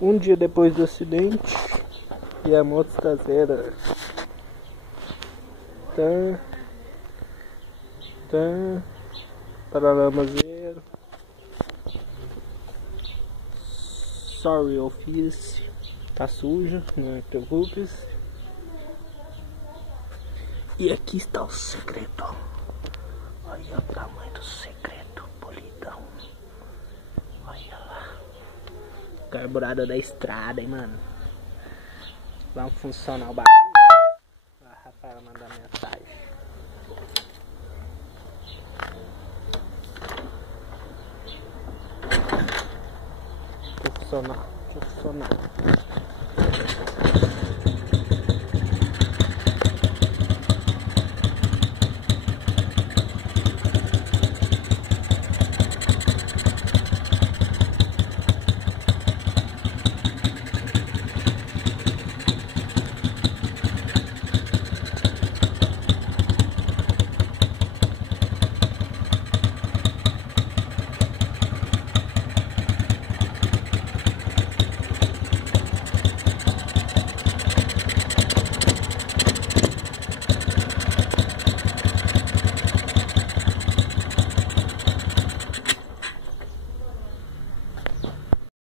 Um dia depois do acidente, e a moto traseira paralama zero. Sorry, office. Tá sujo, não te preocupes. E aqui está o segredo. Olha o tamanho do segredo, polidão. Olha lá. Carburador da estrada, hein, mano. Vamos funcionar o bagulho. A Rafaela mandar mensagem. Deixa eu funcionar.